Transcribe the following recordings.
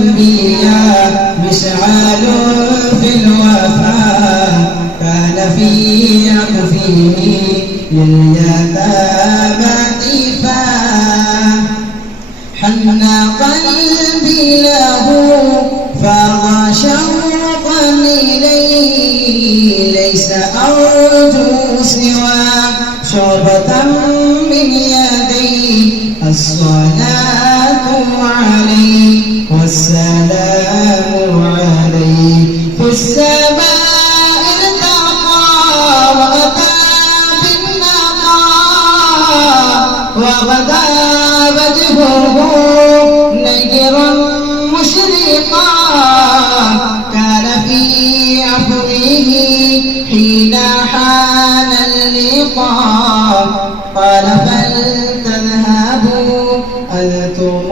الأنبياء مشعل في الوفاء كان في عطفه لليتامى إيفاء حن قلبي له فاض شوقا إليه ليس أرجو سوى شربة من يديه الصلاة عليه والسلام عليه في السماء ارتقى وأتى بالنقاء وغدا وجهه نيرا مشرقا كان في عفوه حين حان اللقاء قال فلتذهبوا أنتم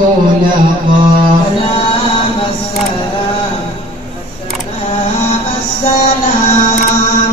طلقاء سلام السلام السلام السلام